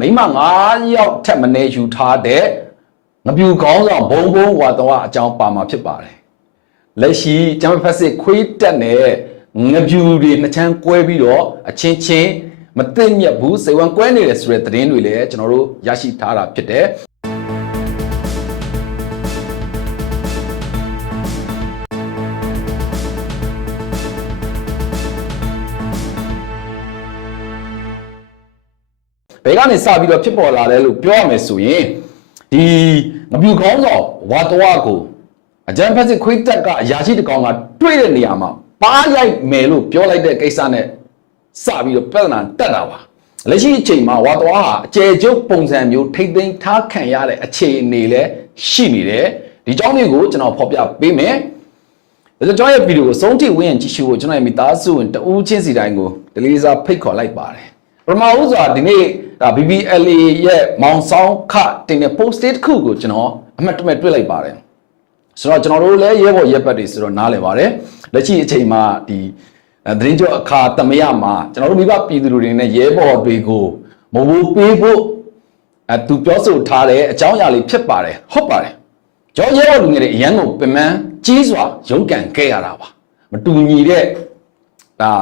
မိမ9ယောက်ထက်မနေယူထားတဲ့ငပြူကောင်းဆောင်ဘုံဘုံဝါတော်အကြောင်းပါမှာဖြစ်ပါတယ်လက်ရှိဂျမ်ဖက်စစ်ခွေးတက်နဲ့ငပြူတွေနှစ်ချမ်းကွဲပြီးတော့အချင်းချင်းမသိမြတ်ဘူးစိတ်ဝင်ကွဲနေတယ်ဆိုတဲ့သတင်းတွေလည်းကျွန်တော်တို့ရရှိထားတာဖြစ်တယ် ဘယ်ကနေစပြီးတော့ဖြစ်ပေါ်လာလဲလို့ပြောရမယ်ဆိုရင်ဒီငပြူကောင်းဆောင်ဝါတော်ကိုအကြံဖက်စစ်ခွေးတက်ကအရာရှိတကောင်ကတွေ့တဲ့နေရာမှာပါရိုက်မယ်လို့ပြောလိုက်တဲ့ကိစ္စနဲ့စပြီးတော့ပြဿနာတက်တာပါလက်ရှိအချိန်မှာဝါတော်ဟာအကျယ်ကျုပ်ပုံစံမျိုးထိမ့်သိမ်းထားခံရတဲ့အခြေအနေလည်းရှိနေတယ်ဒီကြောင်းတွေကိုကျွန်တော်ဖော်ပြပေးမယ်ဒါကြောင့်ကျွန်တော်ရဲ့ဗီဒီယိုကိုဆုံးထိဝင်ရင်ကြည့်ရှုဖို့ကျွန်တော်ရဲ့မိသားစုဝင်တဦးချင်းစီတိုင်းကိုဒလီစာဖိတ်ခေါ်လိုက်ပါတယ်ပထမဦးစွာဒီနေ့ ဒါ BBLA ရဲ့မောင်ဆောင်ခတင်တဲ့ post it တစ်ခုကိုကျွန်တော်အမှတ်တမဲ့တွေ့လိုက်ပါတယ်ဆိုတော့ကျွန်တော်တို့လည်းရဲဘော်ရဲဘက်တွေဆိုတော့နားလည်ပါတယ်လက်ရှိအချိန်မှာဒီအဲသတင်းကြောအခါတမယမှာကျွန်တော်တို့မိဘပြည်သူတွေနဲ့ရဲဘော်တွေကိုမဟုတ်ဘူးပေးဖို့အဲသူပြောဆိုထားတဲ့အကြောင်းအရာလေးဖြစ်ပါတယ်ဟုတ်ပါတယ်ကျွန်တော်ရဲဘော်လူငယ်တွေအရန်ကိုပင်ပန်းကြီးစွာရုန်းကန်ခဲ့ရတာပါမတူညီတဲ့ဒါ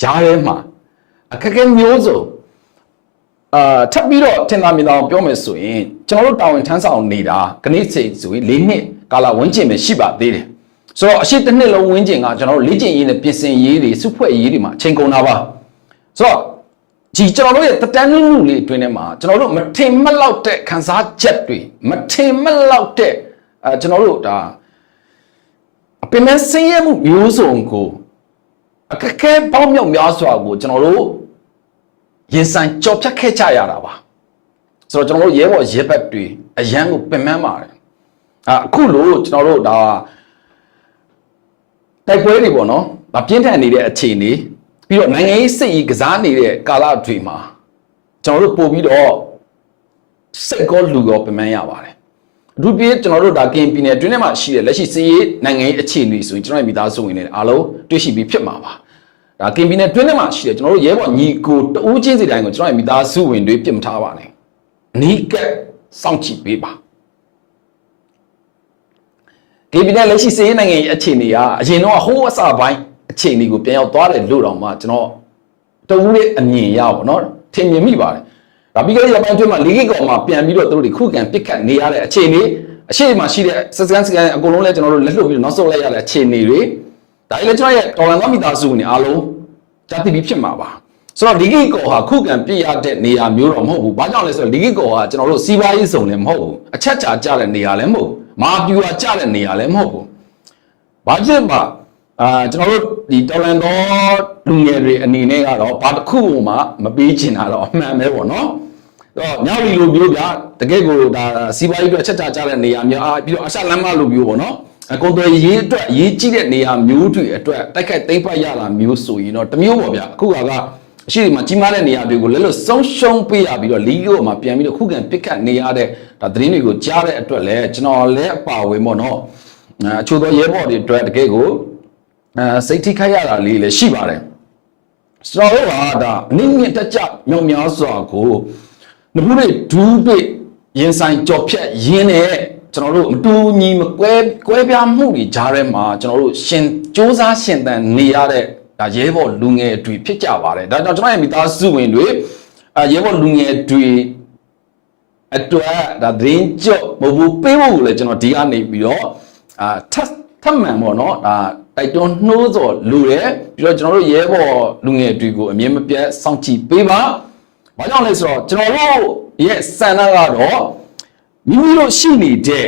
ဂျားထဲမှာအခက်အခဲမျိုးစုံ အာထပ်ပြီးတော့ထင်သာမြင်သာအောင်ပြောမယ်ဆိုရင်ကျွန်တော်တို့တာဝန်ထမ်းဆောင်နေတာခဏချိန်ဆိုရင်၄နှစ်ကာလဝန်းကျင်ပဲရှိပါသေးတယ်ဆိုတော့အရှိတစ်နှစ်လုံးဝန်းကျင်ကကျွန်တော်တို့လေ့ကျင့်ရေးနဲ့ပြင်ဆင်ရေးတွေစုဖွဲ့ရေးတွေမှာအချိန်ကုန်တာပါဆိုတော့ဒီကျွန်တော်တို့ရဲ့တတန်းနုနုလေးအတွင်းထဲမှာကျွန်တော်တို့မထင်မလောက်တဲ့ခန်းစားချက်တွေမထင်မလောက်တဲ့အဲကျွန်တော်တို့ဒါအပင်မဆင်းရဲမှုမျိုးစုံကိုအခက်အခဲပေါင်းမြောက်များစွာကိုကျွန်တော်တို့ ရင်ဆိုင်ကြော်ဖြတ်ခဲ့ကြရတာပါဆိုတော့ကျွန်တော်တို့ရဲဘော်ရဲဘက်တွေအရန်ကိုပင်ပန်းပါတယ်အာအခုလို့ကျွန်တော်တို့ဒါတိုက်ပွဲတွေပေါ့နော်မပြင်းထန်နေတဲ့အခြေအနေပြီးတော့နိုင်ငံရေးစိတ်ကြီးကစားနေတဲ့ကာလတွေမှာကျွန်တော်တို့ပို့ပြီးတော့စိတ်ကောလူကောပင်ပန်းရပါတယ်အထူးပြေးကျွန်တော်တို့ဒါကင်ပြည်နယ်တွင်းထဲမှာရှိတဲ့လက်ရှိစီးရေးနိုင်ငံရေးအခြေအနေဆိုရင်ကျွန်တော်ရဲ့မိသားစုဝင်တွေအားလုံးတွေ့ရှိပြီးဖြစ်မှာပါ ဒါကင်ပီနယ်တွင်းထဲမှာရှိတယ်ကျွန်တော်တို့ရဲဘော်ညီကိုတူးချင်းစီတိုင်းကိုကျွန်တော်ရဲ့မိသားစုဝင်တွေပြစ်မထားပါနဲ့အနီးကပ်စောင့်ကြည့်ပေးပါကင်ပီနယ်လက်ရှိစီးရေးနိုင်ငံရဲ့အခြေအနေကအရင်တော့ဟိုးအစပိုင်းအခြေအနေကိုပြန်ရောက်သွားတယ်လို့တောင်မှကျွန်တော်တူးရဲ့အမြင်ရပါတော့ထင်မြင်မိပါတယ်ဒါပြီးခဲ့တဲ့ရပိုင်းအတွင်းမှာ၄ဂီကောမှာပြန်ပြီးတော့တို့တွေခုခံပစ်ခတ်နေရတဲ့အခြေအနေအရှိမရှိတဲ့စကန်စကန်အကုန်လုံးလည်းကျွန်တော်တို့လက်လွတ်ပြီးတော့နောက်ဆုံးလိုက်ရတဲ့အခြေအနေတွေဒါကြီးလည်းကျွန်တော်ရဲ့တော်လန်သောမိသားစုဝင်အားလုံး ကြားသိပြီးဖြစ်မှာပါဆိုတော့လီဂီကောဟာခုခံပြရတဲ့နေရာမျိုးတော့မဟုတ်ဘူး။ဘာကြောင့်လဲဆိုတော့လီဂီကောဟာကျွန်တော်တို့စီးပွားရေးစုံလည်းမဟုတ်ဘူး။အချက်ချာကြတဲ့နေရာလည်းမဟုတ်ဘူး။မာပြူဟာကြတဲ့နေရာလည်းမဟုတ်ဘူး။ဘာဖြစ်ပါအာကျွန်တော်တို့ဒီတော်လန်သောလူငယ်တွေအနေနဲ့ကတော့ဘာတစ်ခုမှမပေးချင်တာတော့အမှန်ပဲပေါ့နော်။တော့ညဝီလိုမျိုးဗျာတကယ်ကိုဒါစီးပွားရေးအတွက်အချက်ချာကြတဲ့နေရာမျိုးအာပြီးတော့အရှလမ်းမလိုမျိုးပေါ့နော်။ အကုန်သွယ်ရေးအတွက်အရေးကြီးတဲ့နေရာမျိုးတွေအတွက်တိုက်ခိုက်သိမ်းပိုက်ရတာမျိုးဆိုရင်တော့တစ်မျိုးပေါ့ဗျာအခုကအရှိဒီမှာကြီးမားတဲ့နေရာတွေကိုလည်းလို့ဆုံးရှုံးပေးရပြီးတော့လီဂိုမှာပြန်ပြီးတော့ခုခံပစ်ခတ်နေရတဲ့ဒါသတင်းတွေကိုကြားတဲ့အတွက်လည်းကျွန်တော်လည်းအပါဝင်ပေါ့နော်အချို့သောရဲဘော်တွေအတွက်တကယ်ကိုအဲစိတ်ထိခိုက်ရတာလေးလည်းရှိပါတယ်ကျွန်တော်တို့ကဒါအနည်းငယ်တက်ကြမြောင်များစွာကိုနဘူးတွေဒူးပိရင်ဆိုင်ကြော်ဖြတ်ရင်းနဲ့ ကျွန်တော်တို့မတူညီမကွဲကွဲပြားမှုတွေကြားထဲမှာကျွန်တော်တို့ရှင်စူးစမ်းရှင်သန်နေရတဲ့ဒါရဲဘော်လူငယ်တွေဖြစ်ကြပါတယ်ဒါကြောင့်ကျွန်တော်ရဲ့မိသားစုဝင်တွေအဲရဲဘော်လူငယ်တွေအတွက်ဒါဒင်းကြော့မဟုတ်ဘူးပေးဖို့ကိုလည်းကျွန်တော်ဒီကနေပြီးတော့အာထပ်ထပ်မှန်ပေါ့နော်ဒါတိုက်တွန်းနှိုးဆော်လူရဲပြီးတော့ကျွန်တော်တို့ရဲဘော်လူငယ်တွေကိုအမြင်မပြတ်စောင့်ကြည့်ပေးပါဘာကြောင့်လဲဆိုတော့ကျွန်တော်တို့ရဲ့စံနာကတော့ မိမိတို့ရှိနေတဲ့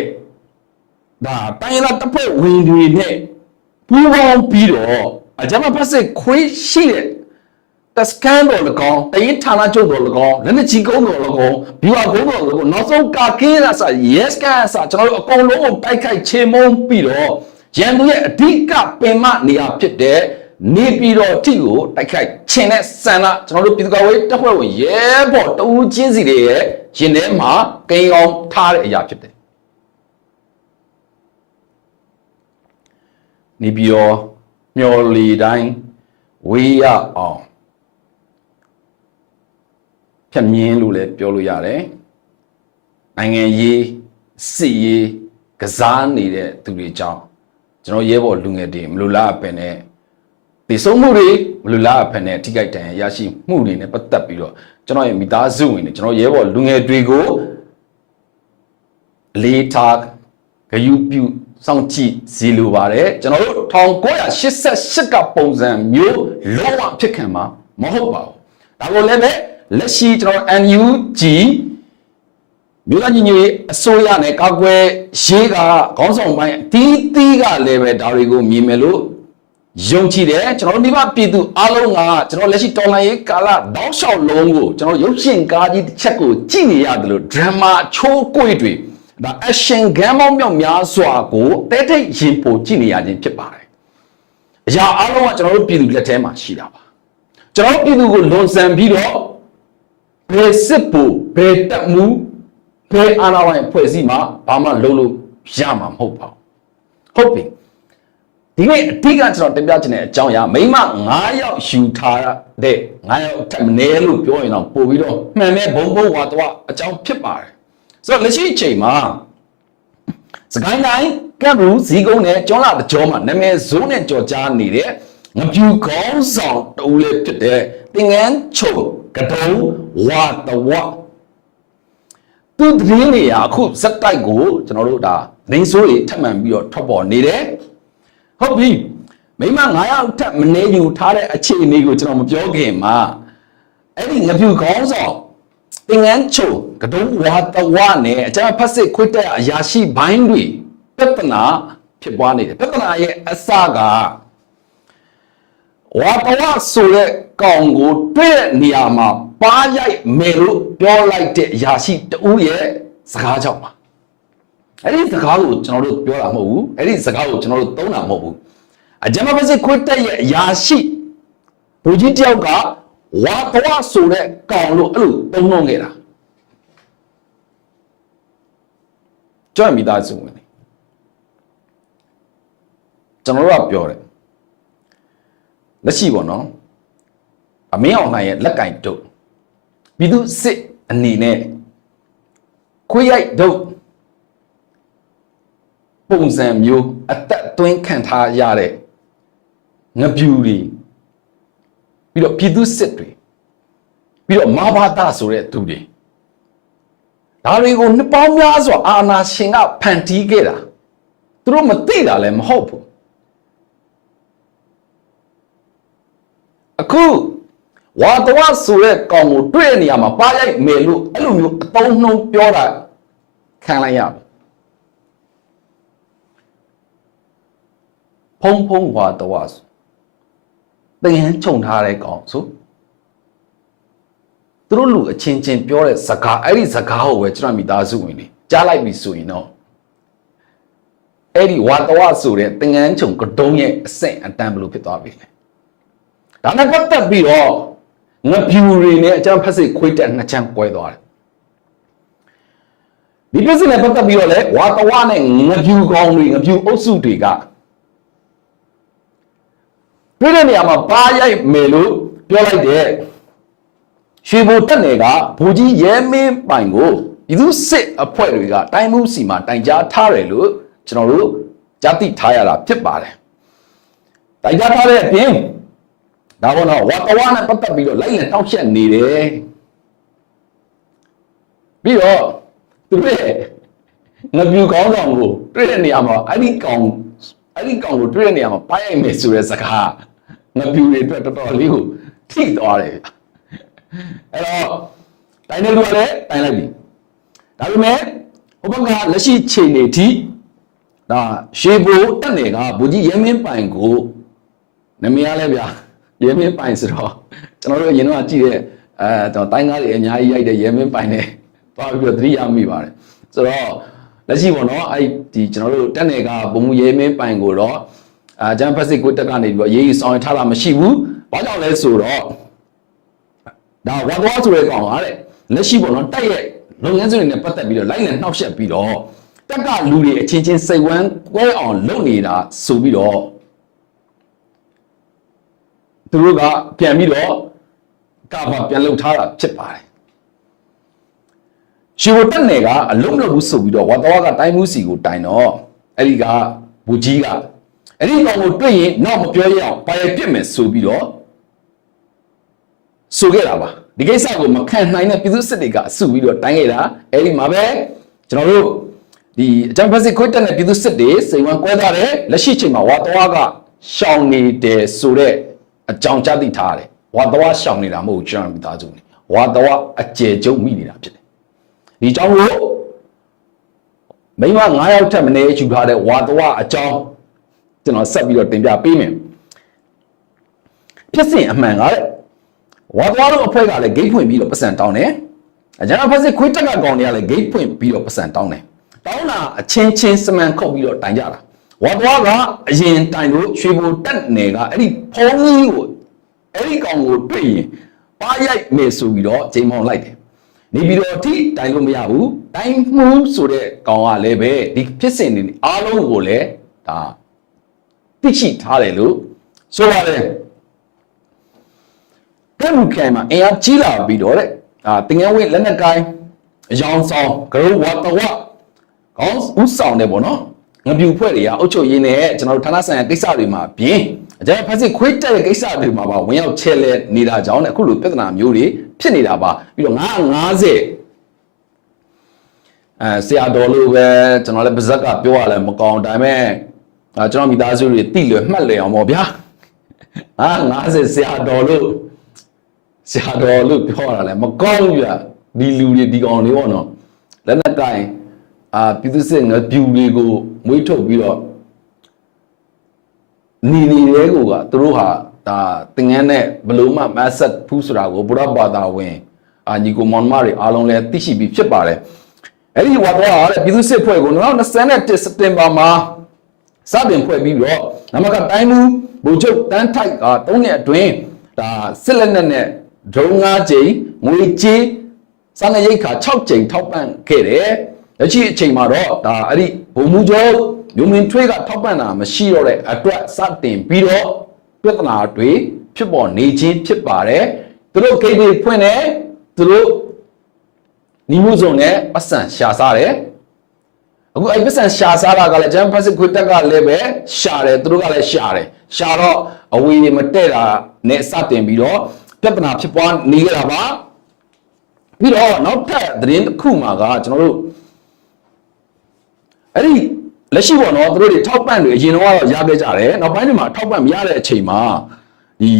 ဒါတိုင်းလာတပ်ဖွဲ့ဝင်တွေနဲ့ပူးပေါင်းပြီးတော့အကြမ်းဖက်စစ်ခွေးရှိတဲ့တစကန်တော်လကောင်တရင်ဌာနချုပ်တော်လကောင်လက်နက်ကြီးကုန်းတော်လကောင်ဘီဝါကုန်းတော်လကောင်နောက်ဆုံးကာကင်းလာစ yes ကန်စကျွန်တော်တို့အကုန်လုံးကိုတိုက်ခိုက်ချေမုန်းပြီးတော့ရန်သူရဲ့အဓိကပင်မနေရာဖြစ်တဲ့ နေပြည်တော်ထိကိုတိုက်ခိုက်ခြင်းနဲ့ဆန္ဒကျွန်တော်တို့ပြည်သူ့ကာကွယ်တပ်ဖွဲ့ဝင်ရဲဘော်တဦးချင်းစီတွေရဲ့ရင်ထဲမှာကိန်းအောင်ထားတဲ့အရာဖြစ်တယ်နေပြည်တော်မျော်လီတိုင်းဝေးရအောင်ဖြတ်မြင်းလို့လည်းပြောလို့ရတယ်နိုင်ငံရေးစစ်ရေးကစားနေတဲ့သူတွေကြောင့်ကျွန်တော်ရဲဘော်လူငယ်တွေမလူလားပဲနဲ့ တည်ဆုံးမှုတွေမလူလားပဲနဲ့ထိခိုက်ဒဏ်ရာရရှိမှုတွေနဲ့ပတ်သက်ပြီးတော့ကျွန်တော်ရဲ့မိသားစုဝင်တွေကျွန်တော်ရဲဘော်လူငယ်တွေကိုအလေးထားဂယုပြုစောင့်ကြည့်စီလိုပါတယ်ကျွန်တော်တို့1988ကပုံစံမျိုးလုံးဝဖြစ်ခံမှာမဟုတ်ပါဘူးဒါကိုလည်းပဲလက်ရှိကျွန်တော် NUG မြို့သားညီညွတ်ရေးအစိုးရနဲ့ကာကွယ်ရေးကခေါင်းဆောင်ပိုင်းအတီးတီးကလည်းပဲဒါတွေကိုမြင်မယ်လို့ ယုံကြည်တယ်ကျွန်တော်တို့မိဘပြည်သူအားလုံးကကျွန်တော်လက်ရှိတော်လှန်ရေးကာလတောက်လျှောက်လုံးကိုကျွန်တော်ရုပ်ရှင်ကားကြီးတစ်ချက်ကိုကြည့်နေရတယ်လို့ drama ချိုးကွေတွေဒါ action game မောင်းမြောက်များစွာကိုတဲတိတ်ရင်ပိုကြည့်နေရခြင်းဖြစ်ပါတယ်အရာအားလုံးကကျွန်တော်တို့ပြည်သူလက်ထဲမှာရှိတာပါကျွန်တော်တို့ပြည်သူကိုလွန်ဆန်ပြီးတော့ဘယ်စစ်ဖို့ဘယ်တက်မှုဘယ်အာဏာပိုင်ဖွဲ့စည်းမှာဘာမှလုပ်လို့ရမှာမဟုတ်ပါဘူးဟုတ်ပြီ ဒီနေ့အဓိကကျွန်တော်တင်ပြချင်တဲ့အကြောင်းအရာမိမ9ယောက်ယူထားတဲ့9ယောက်ထက်မနည်းလို့ပြောရင်တော့ပို့ပြီးတော့မှန်တဲ့ဘုံဘုံဝါတော့အကြောင်းဖြစ်ပါတယ်ဆိုတော့လက်ရှိအချိန်မှာစကိုင်းတိုင်းကပ်ဘူးဇီကုန်းနဲ့ကျောင်းလာတကြောမှာနာမည်ဇိုးနဲ့ကြော်ကြားနေတဲ့ငပြူကောင်းဆောင်တူလေးဖြစ်တဲ့တင်ငန်းချုံကတုံးဝါတဝသူသတင်းတွေရာအခုစက်တိုက်ကိုကျွန်တော်တို့ဒါနေဆိုးတွေထပ်မံပြီးတော့ထွက်ပေါ်နေတယ် ဟုတ်ပြီမိမ9ယောက်ထပ်မနေယူထားတဲ့အခြေအနေကိုကျွန်တော်မပြောခင်မှာအဲ့ဒီငပြူကောင်းဆောင်သင်္ကန်းချုံကတုံးဝါတဝနဲ့အကြမ်းဖက်စစ်ခွတ်တဲ့အရာရှိဘိုင်းတွေပြဿနာဖြစ်ပွားနေတယ်ပြဿနာရဲ့အစကဝါတဝဆိုတဲ့ကောင်ကိုတွေ့တဲ့နေရာမှာပါရိုက်မယ်လို့ပြောလိုက်တဲ့အရာရှိတူရဲ့စကားကြောင့်ပါ အဲ့ဒီစကားကိုကျွန်တော်တို့ပြောတာမဟုတ်ဘူးအဲ့ဒီစကားကိုကျွန်တော်တို့သုံးတာမဟုတ်ဘူးအကြမ်းဖက်စစ်ခွတ်တဲ့ရဲ့အရာရှိဘူကြီးတယောက်ကဝါတဝဆိုတဲ့ကောင်လို့အဲ့လိုသုံးလုံးခဲ့တာကြွမိသားစုဝင်တယ်ကျွန်တော်တို့ကပြောတယ်လက်ရှိပေါ့နော်အမင်းအောင်နိုင်ရဲ့လက်ကင်တုတ်ပြည်သူစစ်အနေနဲ့ခွေးရိုက်တုတ် ပုံစံမျိုးအသက်သွင်းခံထားရတဲ့ငပြူတွေပြီးတော့ပြည်သူစစ်တွေပြီးတော့မာဘာတာဆိုတဲ့သူတွေဒါတွေကိုနှစ်ပေါင်းများစွာအာနာရှင်ကဖန်တီးခဲ့တာသူတို့မသိတာလည်းမဟုတ်ဘူးအခုဝါတဝဆိုတဲ့ကောင်ကိုတွေ့တဲ့နေရာမှာပါရိုက်မယ်လို့အဲ့လိုမျိုးအတုံးနှုံးပြောတာခံလိုက်ရပြီ ဖုံဖုံဝါတဝဆိုတင်ဟန်းခြုံထားတဲ့ကောင်ဆိုသူတို့လူအချင်းချင်းပြောတဲ့စကားအဲ့ဒီစကားကိုပဲကျွန်တော်မိသားစုဝင်နေကြားလိုက်ပြီဆိုရင်တော့အဲ့ဒီဝါတဝဆိုတဲ့တင်ငန်းချုံကတုံးရဲ့အဆင့်အတန်းဘယ်လိုဖြစ်သွားပြီလဲဒါနဲ့ပတ်သက်ပြီးတော့ငပြူတွေနဲ့အကျန်းဖက်စစ်ခွေးတက်နှစ်ချမ်းကွဲသွားတယ်ဒီပြစ်စနဲ့ပတ်သက်ပြီးတော့လေဝါတဝနဲ့ငပြူကောင်းတွေငပြူအုပ်စုတွေက တွေ့တဲ့နေရာမှာပါရိုက်မယ်လို့ပြောလိုက်တဲ့ရွှေဘိုတက်နယ်ကဘူကြီးရဲမင်းပိုင်ကိုပြည်သူစစ်အဖွဲ့တွေကတိုင်းမှုစီမှာတိုင်ကြားထားတယ်လို့ကျွန်တော်တို့ကြားသိထားရတာဖြစ်ပါတယ်တိုင်ကြားထားတဲ့အပြင်ဒါကတော့ဝါကဝါနဲ့ပတ်သက်ပြီးတော့လိုက်လံတောက်ချက်နေတယ်ပြီးတော့သူတို့ရဲ့ငပြူကောင်းဆောင်ကိုတွေ့တဲ့နေရာမှာအဲ့ဒီကောင်အဲ့ဒီကောင်ကိုတွေ့တဲ့နေရာမှာပါရိုက်မယ်ဆိုတဲ့စကား ငပြူတွေအတွက်တော်တော်လေးကိုထိသွားတယ်အဲ့တော့တိုင်းတဲ့လူကလည်းတိုင်းလိုက်ပြီဒါပေမဲ့ဟိုဘက်ကလက်ရှိချိန်နေထိဒါရှေဘိုတက်နေကဘူကြီးရဲမင်းပိုင်ကိုနမရလဲဗျာရဲမင်းပိုင်ဆိုတော့ကျွန်တော်တို့အရင်တော့ကြည့်တဲ့အဲတော့တိုင်းကားတွေအများကြီးရိုက်တဲ့ရဲမင်းပိုင်နဲ့သွားပြီးတော့သတိရမိပါတယ်ဆိုတော့လက်ရှိပေါ့နော်အဲ့ဒီကျွန်တော်တို့တက်နေကဘုံမူရဲမင်းပိုင်ကိုတော့ အာဂျန်ဖက်စစ်ကိုတက်ကနေပြီးတော့ရေးရေးဆောင်ရထားတာမရှိဘူးဘာကြောင့်လဲဆိုတော့ဒါဝါကွာဆိုတဲ့ကောင်ကတဲ့လက်ရှိပေါ့နော်တက်ရဲ့လုပ်ငန်းစုတွေနဲ့ပတ်သက်ပြီးတော့လိုက်လံနှောက်ယှက်ပြီးတော့တက်ကလူတွေအချင်းချင်းစိတ်ဝမ်းကွဲအောင်လုပ်နေတာဆိုပြီးတော့သူတို့ကပြန်ပြီးတော့ကဘာပြန်လှုပ်ထားတာဖြစ်ပါတယ်ရွှေဘိုတက်နယ်ကအလုံးမလုပ်ဘူးဆိုပြီးတော့ဝါတော်ကတိုင်းမှုစီကိုတိုင်တော့အဲ့ဒီကဘူကြီးက အဲ့ဒီကောင်ကိုတွေ့ရင်တော့မပြောရအောင်ပါရပြစ်မယ်ဆိုပြီးတော့ဆိုခဲ့တာပါဒီကိစ္စကိုမခံနိုင်တဲ့ပြည်သူစစ်တွေကအစုပြီးတော့တိုင်းခဲ့တာအဲ့ဒီမှာပဲကျွန်တော်တို့ဒီအကြံဖက်စစ်ခွတ်တက်တဲ့ပြည်သူစစ်တွေစိန်ဝမ်းကွဲထားတယ်လက်ရှိချိန်မှာဝါတော်ကရှောင်နေတယ်ဆိုတဲ့အကြောင်းကြားသိထားတယ်ဝါတော်ရှောင်နေတာမဟုတ်ဘူးကျွန်တော်မိသားစုနေဝါတော်အကျယ်ကျုံမိနေတာဖြစ်တယ်ဒီအကြောင်းကိုမိမ9ယောက်ထက်မနည်းယူထားတဲ့ဝါတော်အကြောင်း ကျွန်တော်ဆက်ပြီးတော့တင်ပြပေးမယ်ဖြစ်စဉ်အမှန်ကတဲ့ဝါတော်တို့အဖွဲ့ကလည်း gate ဖွင့်ပြီးတော့ပတ်စံတောင်းတယ်အကြမ်းဖက်စစ်ခွေးတက်ကကောင်တွေကလည်း gate ဖွင့်ပြီးတော့ပတ်စံတောင်းတယ်တောင်းတာအချင်းချင်းစမန်ခုတ်ပြီးတော့တိုင်ကြတာဝါတော်ကအရင်တိုင်လို့ရွှေဘိုတက်နယ်ကအဲ့ဒီဖုံးကြီးကိုအဲ့ဒီကောင်ကိုတွေ့ရင်ပါရိုက်မယ်ဆိုပြီးတော့ချိန်မောင်းလိုက်တယ်နေပြီးတော့အထိတိုင်လို့မရဘူးတိုင်မှုဆိုတဲ့ကောင်ကလည်းပဲဒီဖြစ်စဉ်တွေအားလုံးကိုလည်းဒါ သိရှိထားတယ်လို့ဆိုပါတယ်ကဲမှုခံမှာအင်အားကြီးလာပြီးတော့တဲ့အာတင်ငယ်ဝင်းလက်နက်ကိုင်းအယောင်ဆောင်ဂရုဝါတဝခေါင်းဥဆောင်တယ်ပေါ့နော်ငပြူဖွဲ့တွေကအုတ်ချုပ်ရင်းနဲ့ကျွန်တော်တို့ဌာနဆိုင်ရာကိစ္စတွေမှာပြင်းအကြမ်းဖက်စစ်ခွေးတက်တဲ့ကိစ္စတွေမှာပါဝင်ရောက်ချဲလဲနေတာကြောင့်လည်းအခုလိုပြဿနာမျိုးတွေဖြစ်နေတာပါပြီးတော့950အဲဆရာတော်လို့ပဲကျွန်တော်လည်းပါဇက်ကပြောရလဲမကောင်းဒါပေမဲ့ အဲကျွန်တော်မိသားစုတွေတိလွယ်မှတ်လွယ်အောင်ပေါ့ဗျာအာ90ဆရာတော်လို့ဆရာတော်လို့ပြောရတာလဲမကောင်းဘူးဗျဒီလူတွေဒီကောင်တွေပေါ့နော်လက်နက်ကင်အာပြည်သူစစ်ငပြူတွေကိုမွေးထုတ်ပြီးတော့နီနီတွေကိုကသူတို့ဟာဒါတင်ငန်းနဲ့ဘလို့မှမဆက်ဖူးဆိုတာကိုဘုရားဘာသာဝင်အာညီကိုမောင်မတွေအားလုံးလည်းသိရှိပြီးဖြစ်ပါတယ်အဲ့ဒီဝါတော့တဲ့ပြည်သူစစ်ဖွဲ့ကို2021စက်တင်ဘာမှာ စတင်ဖွဲ့ပြီးတော့နမကတိုင်းမှုဘူချုပ်တန်းထိုက်က3နှစ်အတွင်းဒါစစ်လက်နက်နဲ့ဒရုန်း5ကြိမ်ငွေကြေးစာနယ်ရိတ်ခါ6ကြိမ်ထောက်ပံ့ခဲ့တယ်လက်ရှိအချိန်မှာတော့ဒါအဲ့ဒီဘုံမူကျော်မျိုးမင်းထွေးကထောက်ပံ့တာမရှိတော့တဲ့အတွက်စတင်ပြီးတော့ပြဿနာတွေဖြစ်ပေါ်နေခြင်းဖြစ်ပါတယ်သူတို့ဂိတ်တွေဖွင့်တယ်သူတို့နီမှုစုံနဲ့ပတ်စံရှာစားတယ် အခုအဲ့ပတ်စံရှာစားတာကလည်းဂျမ်ဖက်စစ်ခွတ်တက်ကလည်းပဲရှာတယ်သူတို့ကလည်းရှာတယ်ရှာတော့အဝေးတွေမတဲ့တာနဲ့စတင်ပြီးတော့ပြဿနာဖြစ်ပွားနေကြတာပါပြီးတော့နောက်ထပ်သတင်းတစ်ခုမှာကကျွန်တော်တို့အဲ့ဒီလက်ရှိပေါ့နော်သူတို့တွေထောက်ပံ့တွေအရင်တော့ကတော့ရခဲ့ကြတယ်နောက်ပိုင်းတွေမှာထောက်ပံ့မရတဲ့အချိန်မှာဒီ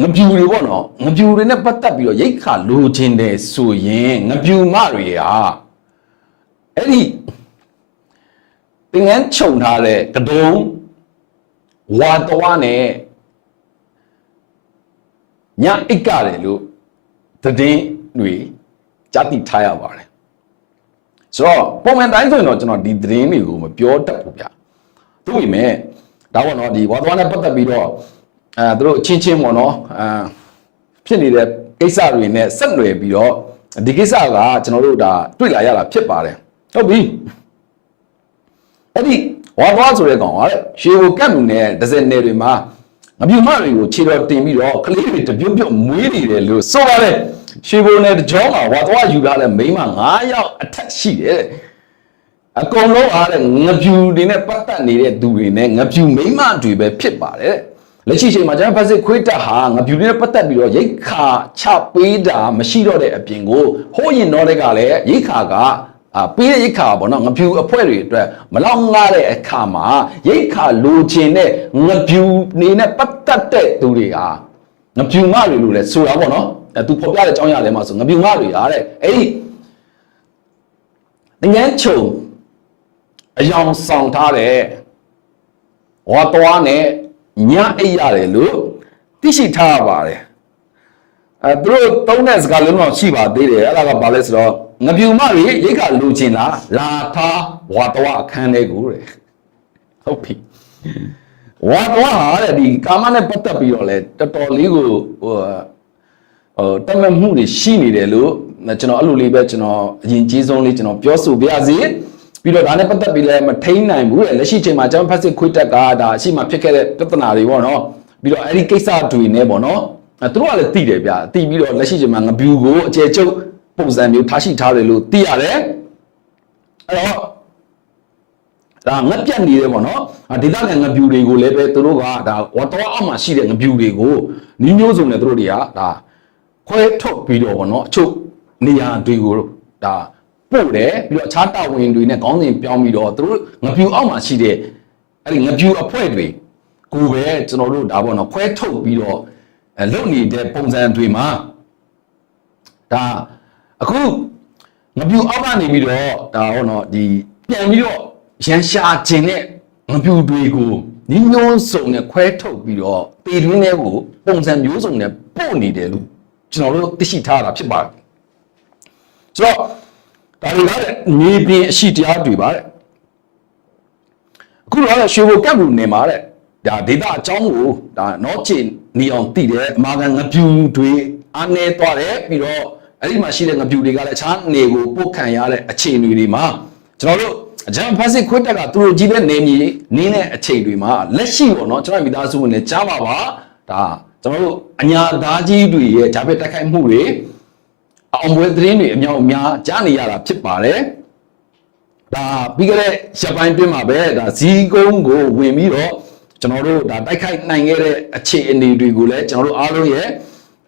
ငပြူတွေပေါ့နော်ငပြူတွေနဲ့ပတ်သက်ပြီးတော့ရိတ်ခါလိုချင်တယ်ဆိုရင်ငပြူမတွေဟာအဲ့ဒီပ င်ငန်းခြုံထားတဲ့ကတုံးဝါတော်နဲ့ညအိတ်ကတယ်လို့သတင်းတွေကြားသိထားရပါတယ်ဆိုတော့ပုံမှန်တိုင်းဆိုရင်တော့ကျွန်တော်ဒီသတင်းတွေကိုမပြောတတ်ဘူးဗျာသို့ပေမဲ့ဒါပေါ့နော်ဒီဝါသွားနဲ့ပတ်သက်ပြီးတော့အဲသူတို့အချင်းချင်းပေါ့နော်အာဖြစ်နေတဲ့ကိစ္စတွေနဲ့ဆက်နွယ်ပြီးတော့ဒီကိစ္စကကျွန်တော်တို့ဒါတွေ့လာရတာဖြစ်ပါတယ်ဟုတ်ပြီ အဲ့ဒီဝါသွားဆိုတဲ့ကောင်ကရှေကိုကတ်မှုနဲ့ဒဇယ်နယ်တွေမှာအပြူမတွေကိုခြေတော်တင်ပြီးတော့ကလေးတွေတပြုတ်ပြုတ်မွေးနေတယ်လို့ဆိုပါတယ်ရွှေဘုံနဲ့တကြောမှာဝါသွားယူထားတဲ့မိန်းမ9ယောက်အထက်ရှိတယ်အကုန်လုံးအားတဲ့ငပြူတွေနဲ့ပတ်သက်နေတဲ့သူတွေနဲ့ငပြူမိန်းမတွေပဲဖြစ်ပါတယ်လက်ရှိချိန်မှာကျွန်တော်ဖက်စစ်ခွေးတက်ဟာငပြူတွေနဲ့ပတ်သက်ပြီးတော့ရိတ်ခါချပေးတာမရှိတော့တဲ့အပြင်ကိုဟိုးရင်တော့တဲ့ကလည်းရိတ်ခါက အာပေးတဲ့ရိတ်ခါပေါ့နော်ငပြူအဖွဲ့တွေအတွက်မလောက်ငားတဲ့အခါမှာရိတ်ခါလိုချင်တဲ့ငပြူနေနဲ့ပတ်သက်တဲ့သူတွေဟာငပြူမတွေလို့လဲဆိုတာပေါ့နော်အဲသူဖော်ပြတဲ့အကြောင်းအရာတွေမှာဆိုငပြူမတွေဟာတဲ့အဲ့ဒီငန်းချုံအယောင်ဆောင်ထားတဲ့ဝါတော်နဲ့ညအိပ်ရတယ်လို့သိရှိထားရပါတယ် အဲသူတို့သုံးတဲ့စကားလုံးတော့ရှိပါသေးတယ်အဲ့ဒါကဘာလဲဆိုတော့ငပြူမတွေရိတ်ခါလူချင်လားလာထားဝါတော်အခန်းလေးကိုတဲ့ဟုတ်ပြီဝါတော်ဟာတဲ့ဒီကာမနဲ့ပတ်သက်ပြီးတော့လဲတော်တော်လေးကိုဟိုဟိုတတ်မှတ်မှုတွေရှိနေတယ်လို့ကျွန်တော်အဲ့လိုလေးပဲကျွန်တော်အရင်ကြီးဆုံးလေးကျွန်တော်ပြောဆိုပြရစီပြီးတော့ဒါနဲ့ပတ်သက်ပြီးလည်းမထိန်နိုင်ဘူးတဲ့လက်ရှိချိန်မှာကျွန်တော်ဖက်စစ်ခွေးတက်ကဒါအရှိမဖြစ်ခဲ့တဲ့ပြဿနာတွေပေါ့နော်ပြီးတော့အဲ့ဒီကိစ္စတွေနဲ့ပေါ့နော် အဲသူတို့ကလည်းသိတယ်ဗျာသိပြီးတော့လက်ရှိချိန်မှာငပြူကိုအကျယ်ကျုပ်ပုံစံမျိုးထားရှိထားတယ်လို့သိရတယ်အဲ့တော့ဒါငက်ပြတ်နေတယ်ပေါ့နော်အာဒေသခံငပြူတွေကိုလည်းပဲသူတို့ကဒါဝတ်တော်အောက်မှာရှိတဲ့ငပြူတွေကိုနီးမျိုးစုံနဲ့သူတို့တွေကဒါခွဲထုတ်ပြီးတော့ပေါ့နော်အချုပ်နေရာတွေကိုဒါပို့တယ်ပြီးတော့အခြားတာဝန်တွေနဲ့ခေါင်းစဉ်ပြောင်းပြီးတော့သူတို့ငပြူအောက်မှာရှိတဲ့အဲ့ဒီငပြူအဖွဲ့တွေကိုပဲကျွန်တော်တို့ဒါပေါ့နော်ခွဲထုတ်ပြီးတော့အဲ လုပ်နေတဲ့ပုံစံတွေမှာဒါအခုငပြူအောက်ကနေပြီးတော့ဒါဟောနော်ဒီပြန်ပြီးတော့ရန်ရှာခြင်းနဲ့ငပြူတွေကိုညီညွတ်စုံနဲ့ခွဲထုတ်ပြီးတော့ပေတွင်းတွေကိုပုံစံမျိုးစုံနဲ့ပို့နေတယ်လို့ကျွန်တော်တို့သိရှိထားတာဖြစ်ပါတယ်ဆိုတော့ဒါတွေကလည်းမြေပြင်အရှိတရားတွေပါတဲ့အခုတော့ရွှေဘိုကပ်ဘူးနေမှာတဲ့ ဒါဒေတာအကြောင်းကိုဒါနော်ချင်နေအောင်တည်တယ်အမာကန်ငပြူတွေအားနေသွားတယ်ပြီးတော့အဲ့ဒီမှာရှိတဲ့ငပြူတွေကလည်းခြားနေကိုပို့ခံရတဲ့အခြေအနေတွေမှာကျွန်တော်တို့အကြံဖက်စစ်ခွတ်တက်ကသူတို့ကြီးပဲနေမီနင်းတဲ့အချိန်တွေမှာလက်ရှိပေါ့နော်ကျွန်တော်မိသားစုဝင်နဲ့ကြားပါပါဒါကျွန်တော်တို့အညာသားကြီးတွေရဲ့ဂျာဘက်တက်ခိုက်မှုတွေအောင်ပွဲသတင်းတွေအများအများကြားနေရတာဖြစ်ပါတယ်ဒါပြီးကြတဲ့ရပိုင်းတွင်းမှာပဲဒါဇီးကုန်းကိုဝင်ပြီးတော့ ကျွန်တော်တို့ဒါတိုက်ခိုက်နိုင်ခဲ့တဲ့အခြေအနေတွေကိုလည်းကျွန်တော်တို့အားလုံးရဲ့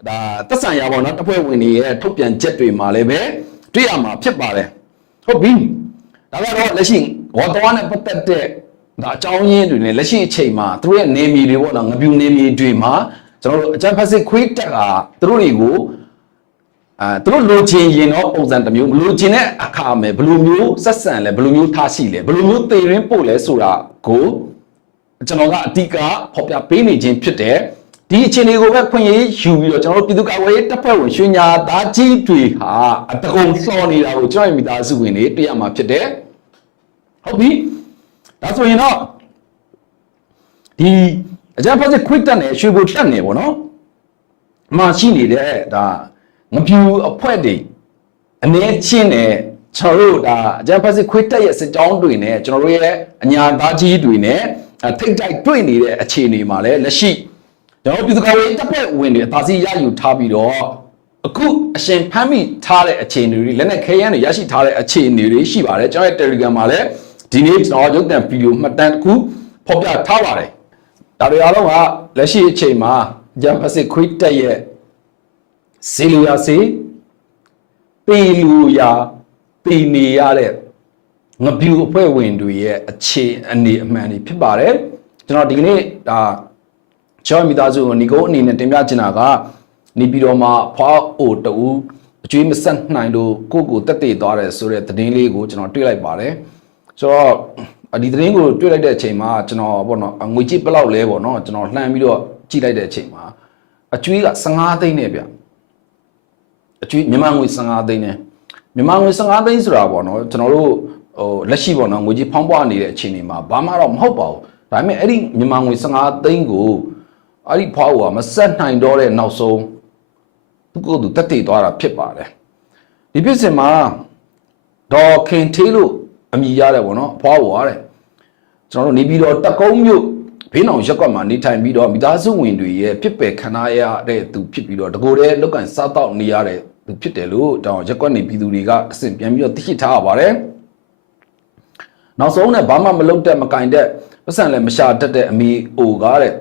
ဒါသက်ဆိုင်ရာပေါ့နော်တပ်ဖွဲ့ဝင်တွေရဲ့ထုတ်ပြန်ချက်တွေမှာလည်းပဲတွေ့ရမှာဖြစ်ပါတယ်ဟုတ်ပြီဒါကတော့လက်ရှိဝတ်တော်နဲ့ပတ်သက်တဲ့ဒါအကြောင်းရင်းတွေနဲ့လက်ရှိအချိန်မှာသူတို့ရဲ့နေမီတွေပေါ့နော်ငပြူနေမီတွေမှာကျွန်တော်တို့အကြံဖက်စစ်ခွေးတက်ကသူတို့တွေကိုအာသူတို့လိုချင်ရင်တော့ပုံစံတစ်မျိုးမလိုချင်တဲ့အခါမယ်ဘယ်လိုမျိုးဆက်ဆံလဲဘယ်လိုမျိုးထားရှိလဲဘယ်လိုမျိုးသေရင်းပို့လဲဆိုတာကို ကျွန်တော်ကအတိကဖော်ပြပေးနေခြင်းဖြစ်တယ်ဒီအခြေအနေကိုပဲခွင့်ရယူပြီးတော့ကျွန်တော်တို့ပြည်သူ့ကာကွယ်ရေးတပ်ဖွဲ့ဝင်ရွှေညာသားကြီးတွေဟာအတကုံလှော်နေတာကိုကျွန်တော်ရဲ့မိသားစုဝင်တွေတွေ့ရမှာဖြစ်တယ်ဟုတ်ပြီဒါဆိုရင်တော့ဒီအကြမ်းဖက်စစ်ခွစ်တက်နေရွှေဘိုတက်နေပေါ့နော်အမှရှိနေတဲ့ဒါငပြူအဖွဲ့တွေအနေချင်းနဲ့ကျွန်တော်တို့ဒါအကြမ်းဖက်စစ်ခွစ်တက်ရဲ့စစ်ကြောင်းတွေနဲ့ကျွန်တော်တို့ရဲ့အညာသားကြီးတွေနဲ့အဲ ထိတ်တိုက်တွေ့နေတဲ့အခြေအနေမှာလည်းလက်ရှိကျွန်တော်တို့ပြည်သူ့ကာကွယ်ရေးတပ်ဖွဲ့ဝင်တွေအသာစီရယူထားပြီးတော့အခုအရှင်ဖမ်းမိထားတဲ့အခြေအနေတွေလက်နက်ခဲယမ်းတွေရရှိထားတဲ့အခြေအနေတွေရှိပါတယ်ကျွန်တော်ရဲ့ Telegram မှာလည်းဒီနေ့ကျွန်တော်ရုပ်သံဗီဒီယိုမှတ်တမ်းတစ်ခုဖော်ပြထားပါတယ်ဒါတွေအားလုံးကလက်ရှိအချိန်မှာဂျမ်ဖက်စစ်ခွိတက်ရဲ့စီလူယာစီပီလူယာပီနေရတဲ့ ငပြူအဖွဲ့ဝင်တွေရဲ့အခြေအနေအမှန်တွေဖြစ်ပါတယ်ကျွန်တော်ဒီကနေ့ဒါချောမိသားစုကိုညီကုန်းအနေနဲ့တင်ပြချင်တာကနေပြည်တော်မှာဖွားအိုတူအကျွေးမဆက်နိုင်လို့ကိုယ့်ကိုတက်တည်သွားတယ်ဆိုတဲ့သတင်းလေးကိုကျွန်တော်တွေ့လိုက်ပါတယ်ဆိုတော့ဒီသတင်းကိုတွေ့လိုက်တဲ့အချိန်မှာကျွန်တော်ပေါ့နော်ငွေကြေးဘယ်လောက်လဲပေါ့နော်ကျွန်တော်လှမ်းပြီးတော့ကြည့်လိုက်တဲ့အချိန်မှာအကျွေးက15သိန်းနဲ့ဗျအကျွေးမြန်မာငွေ15သိန်းနဲ့မြန်မာငွေ15သိန်းဆိုတာပေါ့နော်ကျွန်တော်တို့ ဟိုလက်ရှိပေါ့နော်ငွေကြေးဖောင်းပွားနေတဲ့အခြေအနေမှာဘာမှတော့မဟုတ်ပါဘူးဒါပေမဲ့အဲ့ဒီမြန်မာငွေ15သိန်းကိုအဲ့ဒီဖွားဟိုကမဆက်နိုင်တော့တဲ့နောက်ဆုံးသူကသူတက်တည်သွားတာဖြစ်ပါတယ်ဒီဖြစ်စဉ်မှာဒေါ်ခင်သေးလို့အမိရတယ်ပေါ့နော်ဖွားဟိုရတယ်ကျွန်တော်တို့နေပြီးတော့တက်ကုန်းမြို့ဘေးနောင်ရက်ကွက်မှာနေထိုင်ပြီးတော့မိသားစုဝင်တွေရဲ့ဖြစ်ပယ်ခံရတဲ့သူဖြစ်ပြီးတော့တကိုယ်တည်းလောက်ကန်စားတော့နေရတဲ့သူဖြစ်တယ်လို့တောင်ရက်ကွက်နေပြည်သူတွေကအစဉ်ပြန်ပြီးတော့သိရှိထားရပါတယ် နောက်ဆုံးနဲ့ဘာမှမလုပ်တဲ့မကင်တဲ့ပတ်စံလည်းမရှာတတ်တဲ့အမိအိုကားတဲ့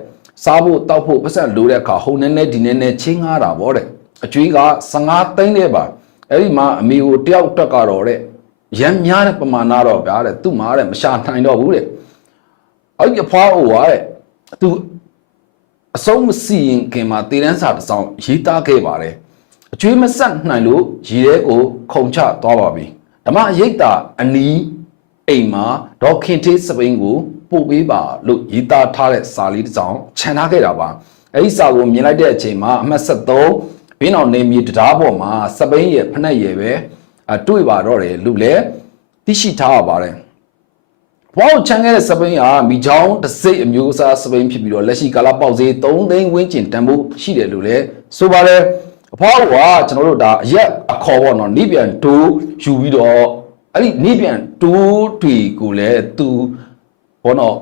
စားဖို့တောက်ဖို့ပတ်စံလိုတဲ့အခါဟုန်နေနေဒီနေနေချင်းငားတာဗောတဲ့အကျွေးက15သိန်းနဲ့ပါအဲ့ဒီမှာအမိကိုတယောက်တက်ကတော့တဲ့ရမ်းများတဲ့ပမာဏတော့ဗျာတဲ့သူ့မှာတဲ့မရှာနိုင်တော့ဘူးတဲ့အဲ့ဒီအဖွားအိုကတဲ့သူအဆုံးမစီရင်ခင်မှာတည်တန်းစာတစ်စောင်ရေးသားခဲ့ပါတယ်အကျွေးမဆက်နိုင်လို့ရည်ရဲကိုခုံချသွားပါပြီဓမ္မရိတ်တာအနီး အိမ်မှာဒေါခင်တေးစပိန်ကိုပို့ပေးပါလို့ရေးသားထားတဲ့စာလေးတစ်စောင်ခြံထားခဲ့တာပါအဲ့ဒီစာကိုမြင်လိုက်တဲ့အချိန်မှာအမှတ်73ဘင်းအောင်နေမြေတရားပေါ်မှာစပိန်ရဲ့ဖက်နှက်ရဲ့ပဲအတွေ့ပါတော့တယ်လို့လည်းသိရှိထားရပါတယ်။ဘောက်ချန်ခဲ့တဲ့စပိန်ဟာမိချောင်းတစ်စိတ်အမျိုးအစားစပိန်ဖြစ်ပြီးတော့လက်ရှိကာလပေါက်ဈေး3သိန်းဝန်းကျင်တန်ဖိုးရှိတယ်လို့လည်းဆိုပါတယ်။အဖွားကကျွန်တော်တို့ဒါအရက်အခေါ်ပေါ့နော်နိပြန်တိုးယူပြီးတော့ အဲ့ဒီနိပြန်တိုးတွေကိုလည်းသူဘောနော်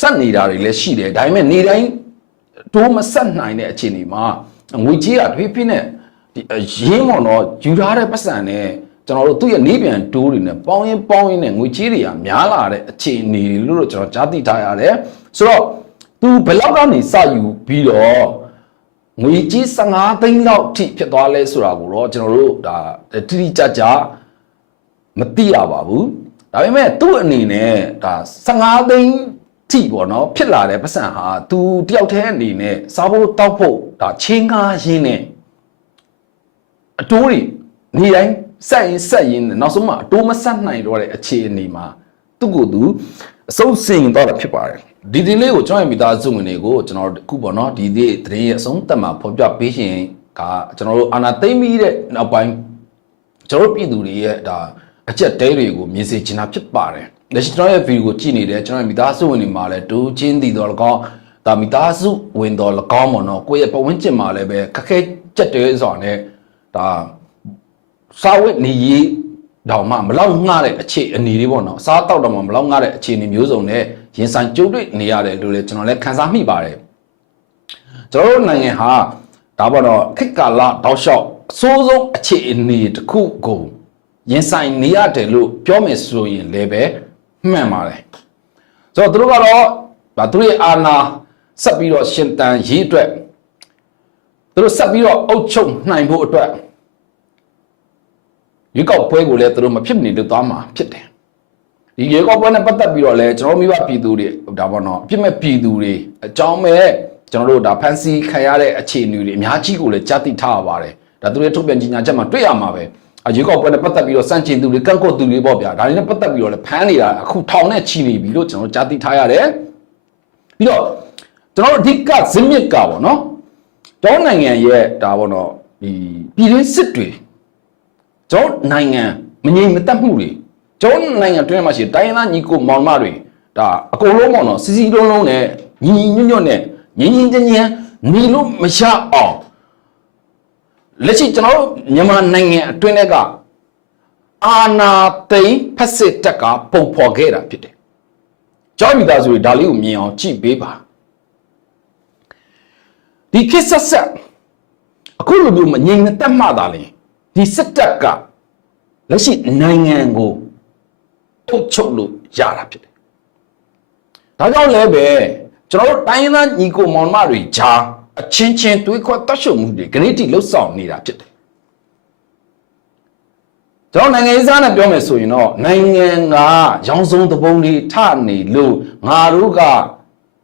ဆက်နေတာတွေလည်းရှိတယ်ဒါပေမဲ့နေတိုင်းတိုးမဆက်နိုင်တဲ့အခြေအနေမှာငွေကြေးကတဖြည်းဖြည်းနဲ့ဒီအရင်းပေါ့နော်ယူထားတဲ့ပတ်စံနဲ့ကျွန်တော်တို့သူ့ရဲ့နေပြန်တိုးတွေနဲ့ပေါင်းရင်ပေါင်းရင်နဲ့ငွေကြေးတွေကများလာတဲ့အခြေအနေတွေလို့တော့ကျွန်တော်ကြားသိထားရတယ်ဆိုတော့သူဘယ်လောက်ကနေစယူပြီးတော့ငွေကြေး15သိန်းလောက်ထိဖြစ်သွားလဲဆိုတာကိုတော့ကျွန်တော်တို့ဒါတိတိကျကျ မသိရပါဘူးဒါပေမဲ့သူ့အနေနဲ့ဒါ15သိန်းထိပေါ့နော်ဖြစ်လာတဲ့ပတ်စံဟာသူတယောက်တည်းအနေနဲ့စားဖို့တောက်ဖို့ဒါချင်းကားရင်းနဲ့အတိုးတွေနေတိုင်းဆက်ရင်ဆက်ရင်နောက်ဆုံးမှအတိုးမဆက်နိုင်တော့တဲ့အခြေအနေမှာသူ့ကိုယ်သူအဆုံးစင်တော့တာဖြစ်ပါတယ်ဒီဒီလေးကိုကျွန်တော်ရဲ့မိသားစုဝင်တွေကိုကျွန်တော်အခုပေါ့နော်ဒီဒီသတင်းရဲ့အဆုံးသတ်မှာဖော်ပြပေးရှင်ကကျွန်တော်တို့အာနာသိမ့်ပြီးတဲ့နောက်ပိုင်းကျွန်တော်တို့ပြည်သူတွေရဲ့ဒါ အချက်တဲတွေကိုမြင်စေချင်တာဖြစ်ပါတယ်လက်ရှိကျွန်တော်ရဲ့ဗီဒီယိုကိုကြည့်နေတယ်ကျွန်တော်ရဲ့မိသားစုဝင်တွေမှာလည်းတူချင်းတည်တော်လကောင်းဒါမိသားစုဝင်တော်လကောင်းပေါ့နော်ကိုယ့်ရဲ့ပတ်ဝန်းကျင်မှာလည်းပဲခက်ခဲကြက်တဲစွာနဲ့ဒါစားဝတ်နေရေးတောင်မှမလောက်ငှတဲ့အခြေအနေတွေပေါ့နော်စားတောက်တော့မှမလောက်ငှတဲ့အခြေအနေမျိုးစုံနဲ့ရင်ဆိုင်ကြုံတွေ့နေရတယ်လို့လည်းကျွန်တော်လည်းခန်းစားမိပါတယ်ကျွန်တော်တို့နိုင်ငံဟာဒါပေါ့တော့ခေတ်ကာလတောက်လျှောက်အဆိုးဆုံးအခြေအနေတစ်ခုကို ရင်ဆိုင်နေရတယ်လို့ပြောမယ်ဆိုရင်လည်းပဲမှန်ပါတယ်ဆိုတော့သူတို့ကတော့ဒါသူတို့ရဲ့အာဏာဆက်ပြီးတော့ရှင်တန်ရေးအတွက်သူတို့ဆက်ပြီးတော့အုပ်ချုပ်နိုင်ဖို့အတွက်ရွေးကောက်ပွဲကိုလည်းသူတို့မဖြစ်နေလို့သွားမှာဖြစ်တယ်ဒီရွေးကောက်ပွဲနဲ့ပတ်သက်ပြီးတော့လည်းကျွန်တော်မိဘပြည်သူတွေဒါပေါ့နော်အပြစ်မဲ့ပြည်သူတွေအကြောင်းမဲ့ကျွန်တော်တို့ဒါဖန်စီခံရတဲ့အခြေအနေတွေအများကြီးကိုလည်းကြားသိထားရပါတယ်ဒါသူတွေထုတ်ပြန်ကြေညာချက်မှာတွေ့ရမှာပဲအ ရွေးကောက်ပွဲနဲ့ပတ်သက်ပြီးတော့စန့်ကျင်သူတွေကန့်ကွက်သူတွေပေါ့ဗျာဒါတွေနဲ့ပတ်သက်ပြီးတော့လည်းဖမ်းနေတာအခုထောင်နဲ့ချီနေပြီလို့ကျွန်တော်ကြားသိထားရတယ်ပြီးတော့ကျွန်တော်တို့အဓိကဇင်းမြစ်ကပေါ့နော်ကျောင်းနိုင်ငံရဲ့ဒါပေါ့နော်ဒီပြည်တွင်းစစ်တွေကျွန်တော်နိုင်ငံမငြိမ်မသက်မှုတွေကျွန်တော်နိုင်ငံတွင်းမှာရှိတဲ့တိုင်းရင်းသားညီကိုမောင်မတွေဒါအကုန်လုံးပေါ့နော်စီစီလုံးလုံးနဲ့ညီညီညွတ်ညွတ်နဲ့ငင်းငင်းချမ်းချမ်းနေလို့မရအောင် လက်ရှိကျွန်တော်တို့မြန်မာနိုင်ငံအတွင်းကအာနာသိန်းဖက်စစ်တက်ကပုံဖော်ခဲ့တာဖြစ်တယ်။ကျောင်းမိသားစုတွေဒါလေးကိုမြင်အောင်ကြည့်ပေးပါ။ဒီခေတ်ဆက်ဆက်အခုလိုမျိုးမငြိမ်မသက်မှသာလေဒီစစ်တပ်ကလက်ရှိနိုင်ငံကိုထုတ်ချုပ်လို့ရတာဖြစ်တယ်။ဒါကြောင့်လည်းပဲကျွန်တော်တို့တိုင်းရင်းသားညီကိုမောင်နှမတွေဂျာ အချင်းချင်းတွေးခွက်တတ်ရှုံမှုတွေဂရိတိလှုပ်ဆောင်နေတာဖြစ်တယ်။ကျွန်တော်နိုင်ငံရေးစားနဲ့ပြောမယ်ဆိုရင်တော့နိုင်ငံကရောင်စုံတပုံတွေထနေလို့ငါတို့က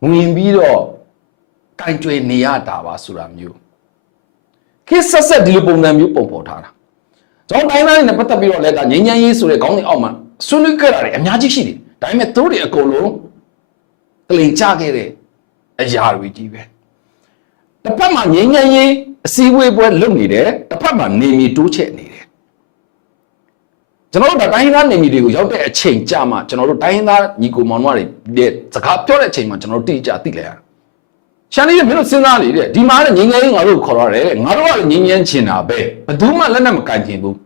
ဝင်ပြီးတော့ကင်ကြွေနေရတာပါဆိုတာမျိုးခေတ်ဆက်ဆက်ဒီလိုပုံစံမျိုးပုံပေါ်ထားတာကျွန်တော်တိုင်းတိုင်းနဲ့ပတ်သက်ပြီးတော့လည်းဒါငញ្ញမ်းရေးဆိုတဲ့ခေါင်းစဉ်အောက်မှာဆွေးနွေးခဲ့တာတွေအများကြီးရှိတယ်ဒါပေမဲ့သူတို့တွေအကုန်လုံးကလိန်ကြခဲ့တဲ့အရာတွေကြီးပဲ တစ်ဖက်မှာငြိမ်းချမ်းရေးအစည်းအဝေးပွဲလုပ်နေတယ်တစ်ဖက်မှာနေမီတိုးချဲ့နေတယ်ကျွန်တော်တို့တိုင်းရင်းသားနေမီတွေကိုရောက်တဲ့အချိန်ကြာမှကျွန်တော်တို့တိုင်းရင်းသားညီကိုမောင်နှမတွေတဲ့စကားပြောတဲ့အချိန်မှာကျွန်တော်တို့တိကျသိလိုက်ရရှမ်းလေးကမင်းတို့စဉ်းစားလေတဲ့ဒီမှာကငင်းငယ်ငါတို့ခေါ်ရတယ်ငါတို့ကငင်းငယ်ချင်တာပဲဘယ်သူမှလက်နဲ့မကန်ချင်ဘူး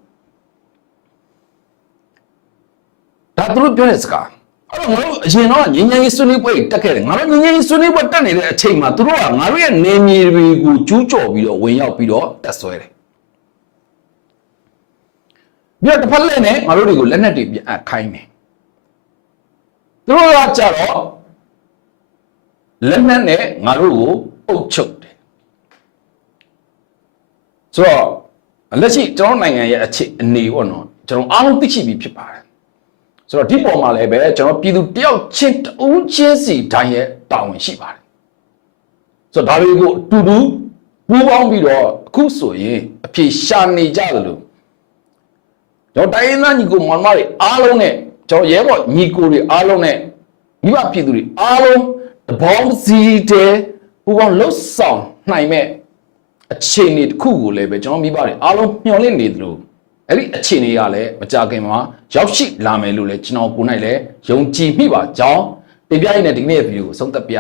ဒါသူတို့ပြောတဲ့စကား အဲ့တော့ငါတို့အရင်တော့ငင်းငင်းကြီးဆွနေပွဲတက်ခဲ့တယ်ငါတို့ငင်းငင်းကြီးဆွနေပွဲတက်နေတဲ့အချိန်မှာသူတို့ကငါတို့ရဲ့နေမြေတွေကိုကျူးကျော်ပြီးတော့ဝင်ရောက်ပြီးတော့တက်ဆွဲတယ်ပြီးတော့တစ်ဖက်လက်နဲ့ငါတို့တွေကိုလက်နက်တွေပြန်ခိုင်းတယ်သူတို့ကကြတော့လက်နက်နဲ့ငါတို့ကိုအုပ်ချုပ်တယ်ဆိုတော့လက်ရှိကျွန်တော်နိုင်ငံရဲ့အခြေအနေပေါ့နော်ကျွန်တော်အားလုံးသိရှိပြီးဖြစ်ပါတယ် ဆိုတော့ဒီပုံမှာလည်းပဲကျွန်တော်ပြည်သူတယောက်ချင်းတဦးချင်းစီတိုင်းရဲ့တာဝန်ရှိပါတယ်ဆိုတော့ဒါတွေကိုအတူတူပူးပေါင်းပြီးတော့အခုဆိုရင်အဖြေရှာနေကြတယ်လို့ကျွန်တော်တိုင်းရင်းသားညီကိုမောင်မတွေအားလုံးနဲ့ကျွန်တော်ရဲဘော်ညီကိုတွေအားလုံးနဲ့မိဘပြည်သူတွေအားလုံးတဘောင်းစီတဲ့ပူးပေါင်းလှုပ်ဆောင်နိုင်မဲ့အခြေအနေတစ်ခုကိုလည်းပဲကျွန်တော်မိဘတွေအားလုံးမျှော်လင့်နေတယ်လို့ အဲ့ဒီအခြေအနေကလည်းမကြခင်မှာရောက်ရှိလာမယ်လို့လည်းကျွန်တော်ကိုယ်၌လည်းယုံကြည်မိပါကြောင်းတင်ပြရတဲ့ဒီနေ့ဗီဒီယိုကိုဆုံးသက်ပြ